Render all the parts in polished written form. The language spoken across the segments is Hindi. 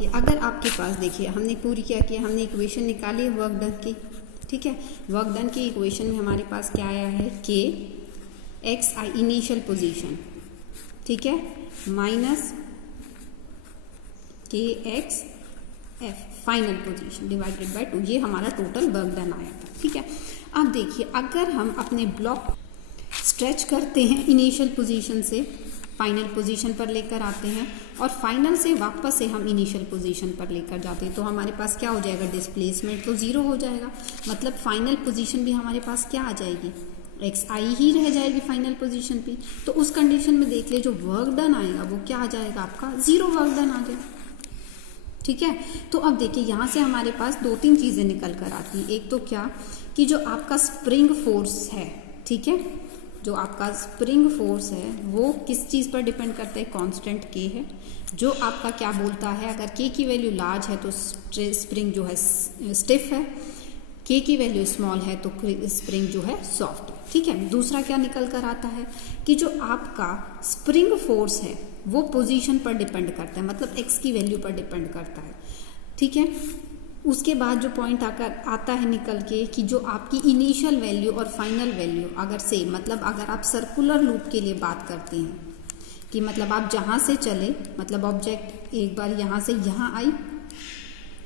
देखिए अगर आपके पास, देखिए हमने पूरी क्या किया, हमने इक्वेशन निकाली वर्क डन की, ठीक है। वर्क डन की इक्वेशन में हमारे पास क्या आया है, के एक्स आई इनिशियल पोजीशन, ठीक है, minus K X F final position divided by 2, ये हमारा टोटल वर्क डन आया था, ठीक है। अब देखिए अगर हम अपने ब्लॉक स्ट्रेच करते हैं इनिशियल पोजीशन से फाइनल पोजीशन पर लेकर आते हैं और फाइनल से वापस से हम इनिशियल पोजीशन पर लेकर जाते हैं, तो हमारे पास क्या हो जाएगा, डिस्प्लेसमेंट तो जीरो हो जाएगा, मतलब फाइनल पोजीशन भी हमारे पास क्या आ जाएगी, एक्स आई ही रह जाएगी फाइनल पोजीशन पे। तो उस कंडीशन में देख ले जो वर्क डन आएगा वो क्या आ जाएगा, आपका जीरो वर्क डन आ जाएगा, ठीक है। तो अब देखिए यहाँ से हमारे पास दो तीन चीजें निकल कर आती हैं। एक तो क्या कि जो आपका स्प्रिंग फोर्स है, ठीक है, जो आपका स्प्रिंग फोर्स है वो किस चीज पर डिपेंड करता है, कांस्टेंट के है, जो आपका क्या बोलता है, अगर के की वैल्यू लार्ज है तो स्प्रिंग जो है स्टिफ है, के की वैल्यू स्मॉल है तो स्प्रिंग जो है सॉफ्ट है, ठीक है। दूसरा क्या निकल कर आता है कि जो आपका स्प्रिंग फोर्स है वो पोजीशन पर डिपेंड करता है, मतलब एक्स की वैल्यू पर डिपेंड करता है, ठीक है। उसके बाद जो पॉइंट आकर आता है निकल के कि जो आपकी इनिशियल वैल्यू और फाइनल वैल्यू अगर सेम, मतलब अगर आप सर्कुलर लूप के लिए बात करते हैं कि मतलब आप जहां से चले, मतलब ऑब्जेक्ट एक बार यहां से यहां आई,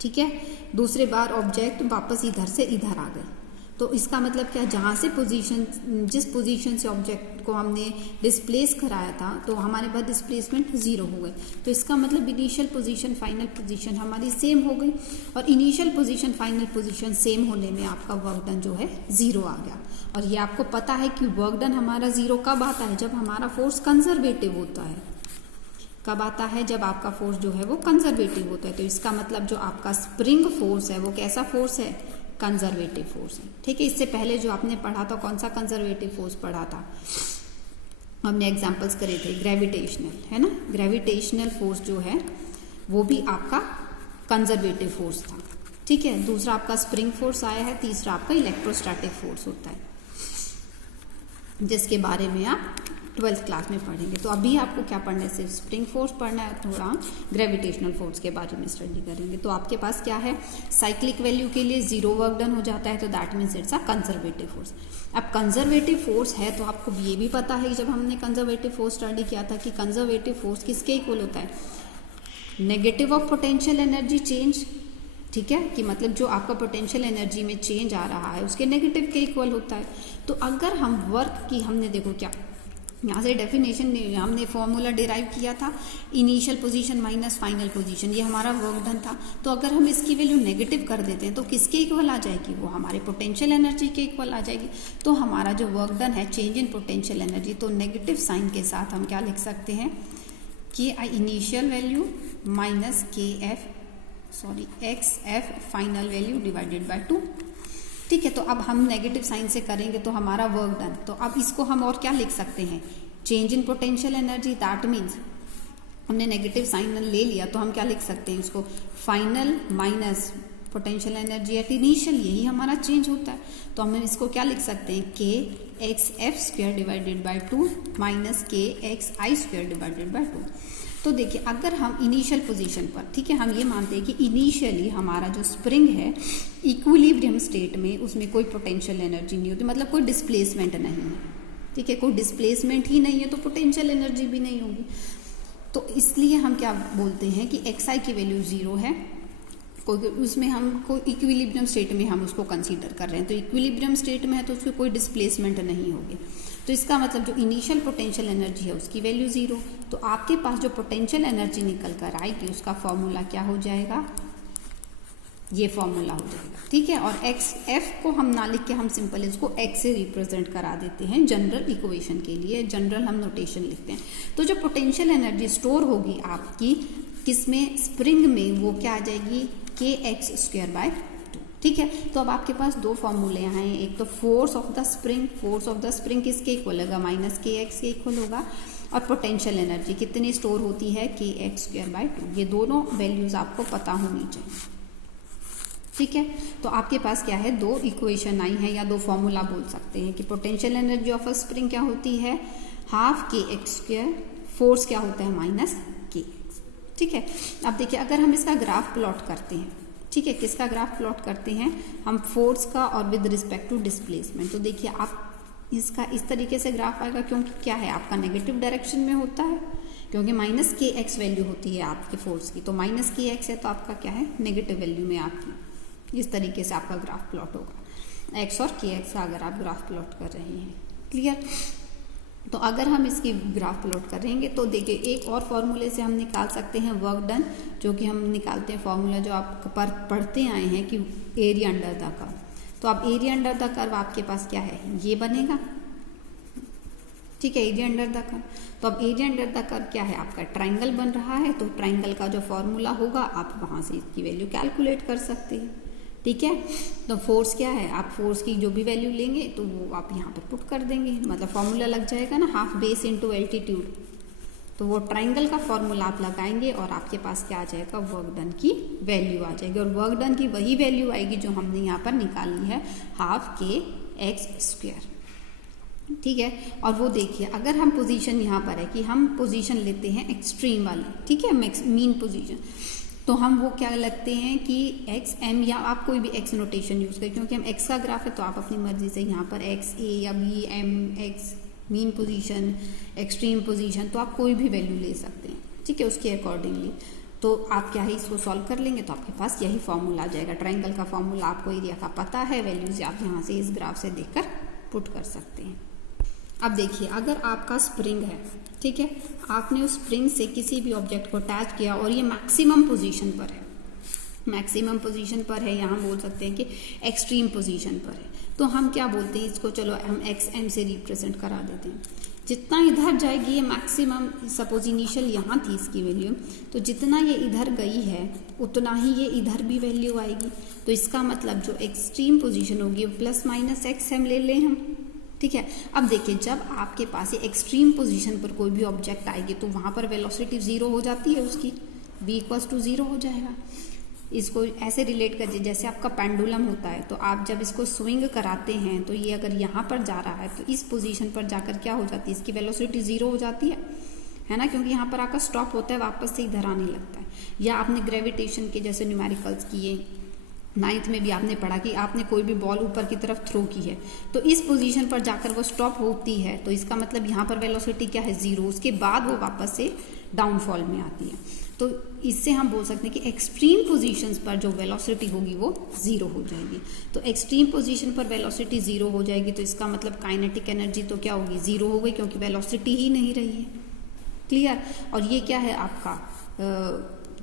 ठीक है, दूसरे बार ऑब्जेक्ट वापस इधर से इधर आ गए, तो इसका मतलब क्या, जहां से पोजीशन, जिस पोजीशन से ऑब्जेक्ट को हमने डिस्प्लेस कराया था तो हमारे पास डिस्प्लेसमेंट जीरो हो गए, तो इसका मतलब इनिशियल पोजीशन फाइनल पोजीशन हमारी सेम हो गई, और initial position final position same होने में आपका वर्क डन जो है जीरो आ गया। और ये आपको पता है कि वर्क डन हमारा जीरो कब आता है, जब हमारा फोर्स कंजर्वेटिव होता है। कब आता है, जब आपका फोर्स जो है वो कंजर्वेटिव होता है। तो इसका मतलब जो आपका स्प्रिंग फोर्स है वो कैसा फोर्स है, कंजर्वेटिव फोर्स है, ठीक है। इससे पहले जो आपने पढ़ा था, कौन सा कंजर्वेटिव फोर्स पढ़ा था, हमने एग्जांपल्स करे थे, ग्रेविटेशनल, है ना, ग्रेविटेशनल फोर्स जो है वो भी आपका कंजर्वेटिव फोर्स था, ठीक है। दूसरा आपका स्प्रिंग फोर्स आया है, तीसरा आपका इलेक्ट्रोस्टैटिक फोर्स होता है, जिसके बारे में आप 12th क्लास में पढ़ेंगे। तो अभी आपको क्या पढ़ना है, सिर्फ स्प्रिंग फोर्स पढ़ना है, थोड़ा ग्रेविटेशनल फोर्स के बारे में स्टडी करेंगे। तो आपके पास क्या है, साइक्लिक वैल्यू के लिए जीरो वर्क डन हो जाता है, तो that means it's a conservative force. अब कंजर्वेटिव फोर्स है तो आपको ये भी पता है कि जब हमने कंजर्वेटिव फोर्स स्टडी किया था कि कंजर्वेटिव फोर्स किसके इक्वल होता है, negative of potential energy change, ठीक है, कि मतलब जो आपका पोटेंशियल एनर्जी में चेंज आ रहा है उसके नेगेटिव के इक्वल होता है। तो अगर हम वर्क की, हमने देखो क्या यहाँ से डेफिनेशन हमने फॉर्मूला डिराइव किया था, initial position minus final position, ये हमारा वर्क डन था। तो अगर हम इसकी वैल्यू नेगेटिव कर देते हैं तो किसके इक्वल आ जाएगी, वो हमारे पोटेंशियल एनर्जी के इक्वल आ जाएगी। तो हमारा जो वर्क डन है चेंज इन पोटेंशियल एनर्जी, तो नेगेटिव साइन के साथ हम क्या लिख सकते हैं, के आई इनिशियल वैल्यू माइनस के F x F final value divided by 2, ठीक है। तो अब हम नेगेटिव साइन से करेंगे तो हमारा वर्क डन, तो अब इसको हम और क्या लिख सकते हैं, change in potential energy, that means हमने नेगेटिव साइन ले लिया तो हम क्या लिख सकते हैं उसको, final minus potential energy at initial, यही हमारा चेंज होता है। तो हम इसको क्या लिख सकते हैं, K X F square divided by 2 minus K X I square divided by 2। तो देखिए अगर हम इनिशियल पोजीशन पर, ठीक है, हम ये मानते हैं कि इनिशियली हमारा जो स्प्रिंग है इक्विलिब्रियम स्टेट में, उसमें कोई पोटेंशियल एनर्जी नहीं होती, मतलब कोई डिस्प्लेसमेंट नहीं है, ठीक है, कोई डिस्प्लेसमेंट ही नहीं है तो पोटेंशियल एनर्जी भी नहीं होगी। तो इसलिए हम क्या बोलते हैं कि एक्स आई की वैल्यू जीरो है, कोई उसमें हम कोई इक्विलिब्रियम स्टेट में हम उसको कंसीडर कर रहे हैं, तो इक्विलिब्रियम स्टेट में है तो उसमें कोई डिस्प्लेसमेंट नहीं होगी। तो इसका मतलब जो इनिशियल पोटेंशियल एनर्जी है उसकी वैल्यू जीरो, तो आपके पास जो पोटेंशियल एनर्जी निकल कर आएगी उसका फॉर्मूला क्या हो जाएगा, ये फॉर्मूला हो जाएगा, ठीक है। और एक्स एफ को हम ना लिख के हम सिंपल इसको एक्स से रिप्रेजेंट करा देते हैं, जनरल इक्वेशन के लिए जनरल हम नोटेशन लिखते हैं। तो जो पोटेंशियल एनर्जी स्टोर होगी आपकी किसमें, स्प्रिंग में, वो क्या आ जाएगी, के एक्स स्क्वायर बाय 2, ठीक है। तो अब आपके पास दो फॉर्मूले यहाँ हैं, एक तो फोर्स ऑफ द स्प्रिंग किसके इक्वल होगा, माइनस के एक्स के इक्वल होगा, और पोटेंशियल एनर्जी कितनी स्टोर होती है, के एक्स स्क्वायर बाय 2, ये दोनों वैल्यूज आपको पता होनी चाहिए, ठीक है। तो आपके पास क्या है, दो इक्वेशन आई है या दो फॉर्मूला बोल सकते हैं कि potential energy of a spring क्या होती है, हाफ के एक्स स्क्वायर, फोर्स क्या होता है माइनस के एक्स, ठीक है। अब देखिए अगर हम इसका ग्राफ प्लॉट करते हैं, ठीक है, किसका ग्राफ प्लॉट करते हैं हम, फोर्स का और विद रिस्पेक्ट टू डिस्प्लेसमेंट। तो देखिए आप इसका इस तरीके से ग्राफ आएगा, क्योंकि क्या है आपका नेगेटिव डायरेक्शन में होता है, क्योंकि माइनस के एक्स वैल्यू होती है आपके फोर्स की, तो माइनस के एक्स है तो आपका क्या है नेगेटिव वैल्यू में आपकी इस तरीके से आपका ग्राफ प्लॉट होगा, एक्स और के एक्स का अगर आप ग्राफ प्लॉट कर रहे हैं। क्लियर। तो अगर हम इसकी ग्राफ प्लॉट करेंगे तो देखिए एक और फॉर्मूले से हम निकाल सकते हैं वर्क डन, जो कि हम निकालते हैं फॉर्मूला जो आप पढ़ते आए हैं कि एरिया अंडर द कर्व। तो अब एरिया अंडर द कर्व आपके पास क्या है, ये बनेगा, ठीक है, एरिया अंडर द कर्व। तो अब एरिया अंडर द कर्व क्या है आपका, ट्राइंगल बन रहा है, तो ट्राइंगल का जो फॉर्मूला होगा आप वहां से इसकी वैल्यू कैलकुलेट कर सकते हैं। ठीक है। तो फोर्स क्या है, आप फोर्स की जो भी वैल्यू लेंगे तो वो आप यहाँ पर पुट कर देंगे, मतलब फॉर्मूला लग जाएगा ना, हाफ बेस इंटू एल्टीट्यूड। तो वो ट्राइंगल का फॉर्मूला आप लगाएंगे और आपके पास क्या आ जाएगा, वर्क डन की वैल्यू आ जाएगी। और वर्क डन की वही वैल्यू आएगी जो हमने यहाँ पर निकाली है, हाफ के एक्स स्क्वायर। ठीक है। और वो देखिए अगर हम पोजीशन यहाँ पर है कि हम पोजीशन लेते हैं एक्सट्रीम वाली, ठीक है, मीन पोजीशन, तो हम वो क्या लगते हैं कि एक्स एम, या आप कोई भी एक्स नोटेशन यूज करें, क्योंकि हम एक्स का ग्राफ है तो आप अपनी मर्जी से यहाँ पर एक्स ए या B M, X mean position, extreme position, तो आप कोई भी वैल्यू ले सकते हैं, ठीक है, उसके अकॉर्डिंगली। तो आप क्या है इसको सॉल्व कर लेंगे तो आपके पास यही फॉर्मूला आ जाएगा, ट्राइंगल का फॉर्मूला, आपको एरिया का पता है, वैल्यूज आप यहाँ से इस ग्राफ से देखकर पुट कर सकते हैं। अब देखिए अगर आपका स्प्रिंग है, ठीक है, आपने उस स्प्रिंग से किसी भी ऑब्जेक्ट को अटैच किया और ये मैक्सिमम पोजीशन पर है, मैक्सिमम पोजीशन पर है, यहाँ बोल सकते हैं कि एक्सट्रीम पोजीशन पर है, तो हम क्या बोलते हैं इसको, चलो हम एक्स एम से रिप्रेजेंट करा देते हैं। जितना इधर जाएगी ये मैक्सिमम, सपोज इनिशियल यहाँ थी इसकी वैल्यू, तो जितना ये इधर गई है उतना ही ये इधर भी वैल्यू आएगी। तो इसका मतलब जो एक्सट्रीम पोजीशन होगी वो प्लस माइनस एक्स एम ले लें हम, ठीक है। अब देखिए जब आपके पास ये एक्सट्रीम पोजीशन पर कोई भी ऑब्जेक्ट आएगी तो वहां पर वेलोसिटी जीरो हो जाती है उसकी, v इक्वल्स टू जीरो हो जाएगा। इसको ऐसे रिलेट करिए जैसे आपका पेंडुलम होता है, तो आप जब इसको स्विंग कराते हैं तो ये अगर यहाँ पर जा रहा है तो इस पोजीशन पर जाकर क्या हो जाती है, इसकी वेलोसिटी जीरो हो जाती है ना, क्योंकि यहाँ पर आकर स्टॉप होता है, वापस से इधर आने लगता है। या आपने ग्रेविटेशन के जैसे न्यूमेरिकल्स किए, 9th में भी आपने पढ़ा कि आपने कोई भी बॉल ऊपर की तरफ थ्रो की है तो इस पोजीशन पर जाकर वो स्टॉप होती है, तो इसका मतलब यहाँ पर वेलोसिटी क्या है, जीरो, उसके बाद वो वापस से डाउनफॉल में आती है। तो इससे हम बोल सकते हैं कि एक्सट्रीम पोजीशंस पर जो वेलोसिटी होगी वो जीरो हो जाएगी। तो एक्सट्रीम पोजीशन पर वेलोसिटी जीरो हो जाएगी तो इसका मतलब काइनेटिक एनर्जी तो क्या होगी, जीरो हो गई, क्योंकि वेलोसिटी ही नहीं रही है। क्लियर। और ये क्या है आपका,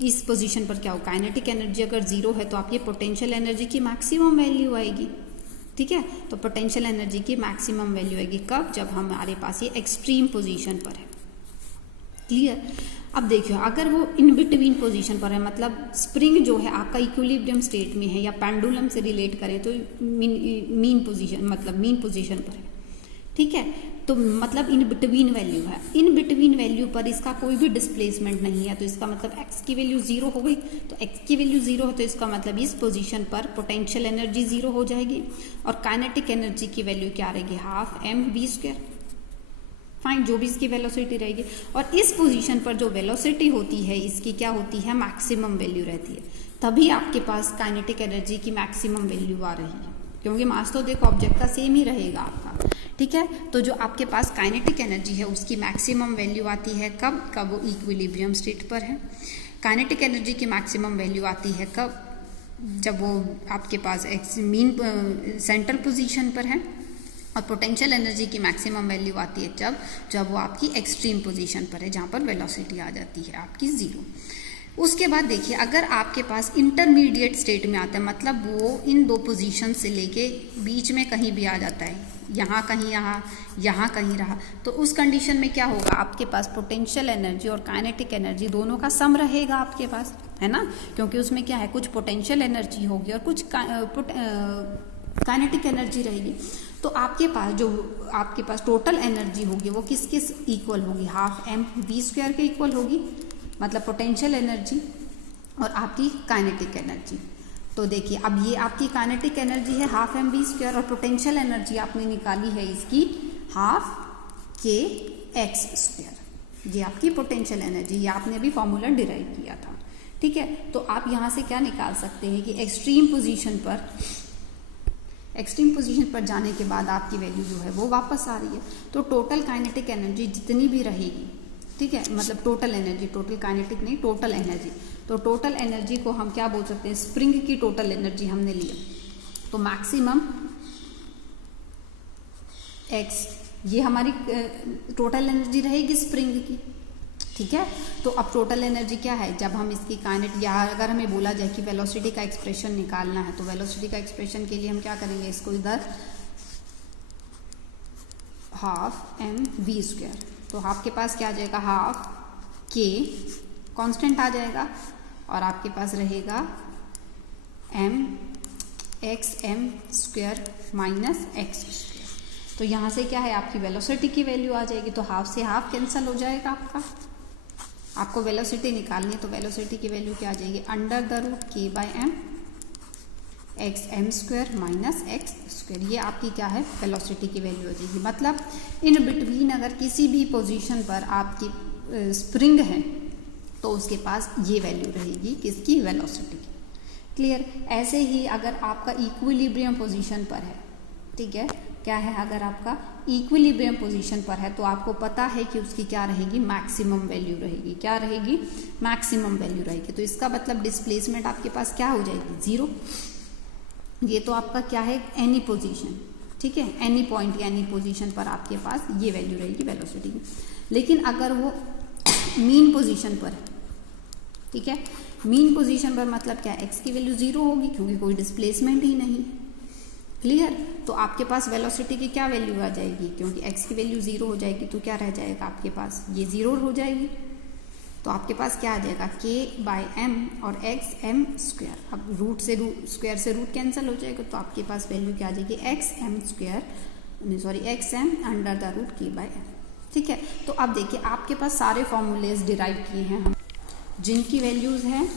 इस पोजीशन पर क्या हो, काइनेटिक एनर्जी अगर जीरो है तो आपकी पोटेंशियल एनर्जी की मैक्सिमम वैल्यू आएगी, ठीक है। तो पोटेंशियल एनर्जी की मैक्सिमम वैल्यू आएगी कब, जब हमारे पास ये एक्सट्रीम पोजीशन पर है। क्लियर। अब देखिए अगर वो इन बिटवीन पोजीशन पर है, मतलब स्प्रिंग जो है आपका इक्विलिब्रियम स्टेट में है, या पेंडुलम से रिलेट करें तो मीन पोजीशन, मतलब मीन पोजीशन पर है, ठीक है, तो मतलब इन बिटवीन वैल्यू है, इन बिटवीन वैल्यू पर इसका कोई भी डिस्प्लेसमेंट नहीं है, तो इसका मतलब x की वैल्यू जीरो हो गई। तो x की वैल्यू जीरो है तो इसका मतलब इस पोजीशन पर पोटेंशियल एनर्जी जीरो हो जाएगी और काइनेटिक एनर्जी की वैल्यू क्या रहेगी, half M V square, fine, जो भी इसकी वेलोसिटी रहेगी। और इस पोजीशन पर जो वेलोसिटी होती है इसकी क्या होती है, मैक्सिमम वैल्यू रहती है, तभी आपके पास काइनेटिक एनर्जी की मैक्सिमम वैल्यू आ रही है, क्योंकि मास तो देखो ऑब्जेक्ट का सेम ही रहेगा आपका, ठीक है। तो जो आपके पास काइनेटिक एनर्जी है उसकी मैक्सिमम वैल्यू आती है कब वो इक्विलिब्रियम स्टेट पर है। काइनेटिक एनर्जी की मैक्सिमम वैल्यू आती है कब, जब वो आपके पास मीन सेंट्रल पोजीशन पर है। और पोटेंशियल एनर्जी की मैक्सिमम वैल्यू आती है जब वो आपकी एक्सट्रीम पोजीशन पर है, जहाँ पर वेलोसिटी आ जाती है आपकी जीरो। उसके बाद देखिए अगर आपके पास इंटरमीडिएट स्टेट में आता है, मतलब वो इन दो पोजीशन से लेके बीच में कहीं भी आ जाता है, यहाँ कहीं, यहाँ कहीं रहा, तो उस कंडीशन में क्या होगा, आपके पास पोटेंशियल एनर्जी और काइनेटिक एनर्जी दोनों का सम रहेगा आपके पास, है ना, क्योंकि उसमें क्या है, कुछ पोटेंशियल एनर्जी होगी और कुछ काइनेटिक एनर्जी रहेगी। तो आपके पास टोटल एनर्जी होगी वो किस इक्वल होगी, हाफ एम वी स्क्वायर के इक्वल होगी, मतलब पोटेंशियल एनर्जी और आपकी काइनेटिक एनर्जी। तो देखिए अब ये आपकी काइनेटिक एनर्जी है हाफ एम वी स्क्वायर और पोटेंशियल एनर्जी आपने निकाली है इसकी हाफ के एक्स स्क्वायर, ये आपकी पोटेंशियल एनर्जी, ये आपने अभी फॉर्मूला डिराइव किया था, ठीक है। तो आप यहाँ से क्या निकाल सकते हैं कि एक्सट्रीम पोजीशन पर जाने के बाद आपकी वैल्यू जो है वो वापस आ रही है। तो टोटल काइनेटिक एनर्जी जितनी भी रहेगी, ठीक है, मतलब टोटल एनर्जी, टोटल काइनेटिक नहीं, टोटल एनर्जी। तो टोटल एनर्जी को हम क्या बोल सकते हैं, स्प्रिंग की टोटल एनर्जी हमने लिया, तो मैक्सिमम एक्स, ये हमारी टोटल एनर्जी रहेगी स्प्रिंग की, ठीक है। तो अब टोटल एनर्जी क्या है, जब हम इसकी काइनेट, या अगर हमें बोला जाए कि वेलोसिटी का एक्सप्रेशन निकालना है, तो वेलोसिटी का एक्सप्रेशन के लिए हम क्या करेंगे, इसको इधर हाफ एम वी स्क्वायर, तो आपके पास क्या आ जाएगा, हाफ के कांस्टेंट आ जाएगा, और आपके पास रहेगा M X M square minus X square. तो यहाँ से क्या है, आपकी वेलोसिटी की वैल्यू आ जाएगी, तो हाफ से हाफ कैंसिल हो जाएगा आपको वेलोसिटी निकालनी है, तो वेलोसिटी की वैल्यू क्या आ जाएगी, under the root K by M X M square minus X square. ये आपकी क्या है, वेलोसिटी की वैल्यू हो जाएगी। मतलब इन बिटवीन अगर किसी भी पोजीशन पर आपकी स्प्रिंग है तो उसके पास ये वैल्यू रहेगी, किसकी, वेलोसिटी की। क्लियर। ऐसे ही अगर आपका इक्विलिब्रियम पोजीशन पर है, ठीक है, क्या है, अगर आपका इक्विलिब्रियम पोजीशन पर है तो आपको पता है कि उसकी क्या रहेगी, मैक्सिमम वैल्यू रहेगी। क्या रहेगी, मैक्सिमम वैल्यू रहेगी। तो इसका मतलब डिस्प्लेसमेंट आपके पास क्या हो जाएगी, जीरो। ये तो आपका क्या है, एनी पोजीशन, ठीक है, एनी पॉइंट या एनी पोजीशन पर आपके पास ये वैल्यू रहेगी वेलोसिटी की। लेकिन अगर वो मीन पोजीशन पर है, ठीक है, मीन पोजीशन पर मतलब क्या, एक्स की वैल्यू जीरो होगी क्योंकि कोई डिस्प्लेसमेंट ही नहीं। क्लियर। तो आपके पास वेलोसिटी की क्या वैल्यू आ जाएगी, क्योंकि x की वैल्यू जीरो हो जाएगी तो क्या रह जाएगा आपके पास, ये जीरो हो जाएगी। तो आपके पास क्या आ जाएगा, k बाय m और x m स्क्वायर। अब रूट से स्क्वायर से रूट कैंसिल हो जाएगा, तो आपके पास वैल्यू क्या आ जाएगी, x m square, sorry x m under the root k by m। ठीक है। तो अब देखिए आपके पास सारे फॉर्मूलेज डिराइव किए हैं हम, जिनकी वैल्यूज हैं,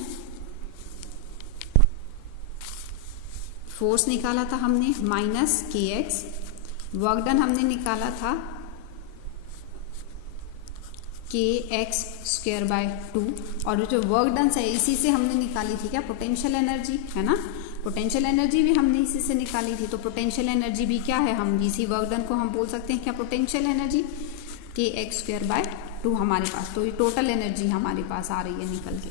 फोर्स निकाला था हमने minus K x, work done हमने निकाला था के एक्स स्क्वायर बाय 2, और जो वर्क डन है इसी से हमने निकाली थी क्या, पोटेंशियल एनर्जी, है ना। पोटेंशियल एनर्जी भी हमने इसी से निकाली थी। तो पोटेंशियल एनर्जी भी क्या है, हम इसी वर्क डन को हम बोल सकते हैं क्या, पोटेंशियल एनर्जी, के एक्स स्क्वायर बाय 2 हमारे पास। तो ये टोटल एनर्जी हमारे पास आ रही है निकल के,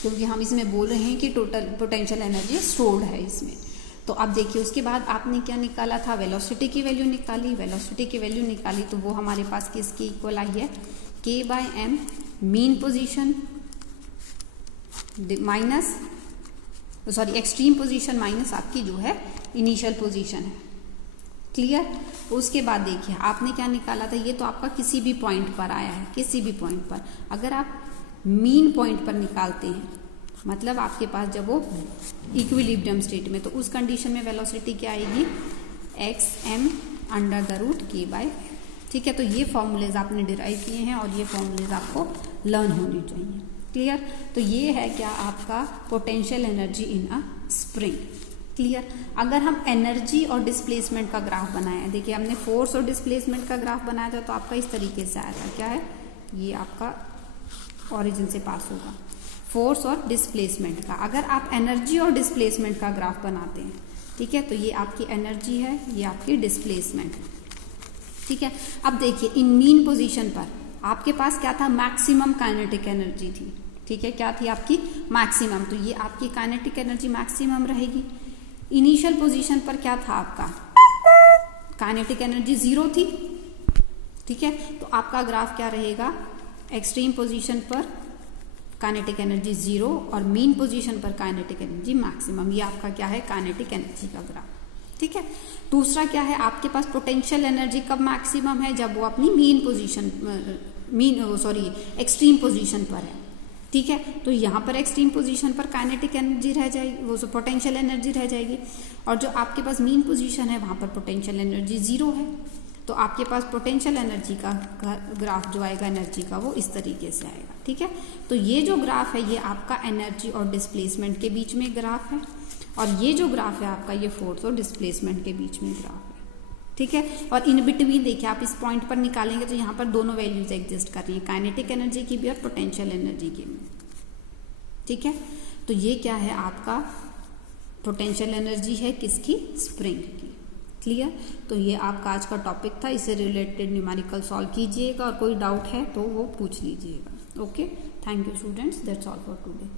क्योंकि हम इसमें बोल रहे हैं कि टोटल पोटेंशियल एनर्जी स्टोर्ड है इसमें। तो अब देखिए उसके बाद आपने क्या निकाला था, वेलोसिटी की वैल्यू निकाली। वेलोसिटी की वैल्यू निकाली तो वो हमारे पास किसके इक्वल आई है, K by M mean position minus, sorry extreme position minus आपकी जो है इनिशियल पोजीशन है। क्लियर। उसके बाद देखिए आपने क्या निकाला था, ये तो आपका किसी भी पॉइंट पर आया है, किसी भी पॉइंट पर। अगर आप मीन पॉइंट पर निकालते हैं, मतलब आपके पास जब वो इक्विलिब्रियम स्टेट में, तो उस कंडीशन में वेलोसिटी क्या आएगी, X M under the root K by. ठीक है। तो ये फॉर्मूलेज आपने डिराइव किए हैं और ये फॉर्मूलेज आपको लर्न होने चाहिए। क्लियर। तो ये है क्या आपका potential energy in a spring. Clear. अगर हम एनर्जी और डिस्प्लेसमेंट का ग्राफ बनाया है, देखिए हमने फोर्स और डिस्प्लेसमेंट का ग्राफ बनाया था, तो आपका इस तरीके से आया था, क्या है, ये आपका ओरिजिन से पास होगा, फोर्स और डिस्प्लेसमेंट का। अगर आप एनर्जी और डिस्प्लेसमेंट का ग्राफ बनाते हैं, ठीक है, तो ये आपकी एनर्जी है, ये आपकी डिस्प्लेसमेंट है। ठीक है। अब देखिए इन मीन पोजीशन पर आपके पास क्या था, मैक्सिमम काइनेटिक एनर्जी थी। ठीक है। क्या थी आपकी, मैक्सिमम। तो ये आपकी काइनेटिक एनर्जी मैक्सिमम रहेगी। इनिशियल पोजीशन पर क्या था आपका, काइनेटिक एनर्जी जीरो थी। ठीक है। तो आपका ग्राफ क्या रहेगा, एक्सट्रीम पोजीशन पर काइनेटिक एनर्जी जीरो और मीन पोजीशन पर काइनेटिक एनर्जी मैक्सिमम। ये आपका क्या है, काइनेटिक एनर्जी का ग्राफ। ठीक है। दूसरा क्या है, आपके पास पोटेंशियल एनर्जी कब मैक्सिमम है, जब वो अपनी मीन पोजीशन, एक्सट्रीम पोजीशन पर है। ठीक है। तो यहाँ पर एक्सट्रीम पोजीशन पर काइनेटिक एनर्जी रह जाएगी, वो पोटेंशियल एनर्जी रह जाएगी, और जो आपके पास मीन पोजीशन है वहाँ पर पोटेंशियल एनर्जी जीरो है। तो आपके पास पोटेंशियल एनर्जी का ग्राफ जो आएगा एनर्जी का, वो इस तरीके से आएगा। ठीक है। तो ये जो ग्राफ है ये आपका एनर्जी और डिस्प्लेसमेंट के बीच में ग्राफ है, और ये जो ग्राफ है आपका, ये फोर्स और डिस्प्लेसमेंट के बीच में ग्राफ है। ठीक है। और इन बिटवीन देखिए आप इस पॉइंट पर निकालेंगे तो यहाँ पर दोनों वैल्यूज एग्जिस्ट कर रही हैं, काइनेटिक एनर्जी की भी और पोटेंशियल एनर्जी की भी, ठीक है। तो ये क्या है आपका पोटेंशियल एनर्जी है किसकी, स्प्रिंग की। क्लियर। तो ये आपका आज का टॉपिक था, इससे रिलेटेड न्यूमेरिकल सॉल्व कीजिएगा और कोई डाउट है तो वो पूछ लीजिएगा। Okay, thank you students, that's all for today.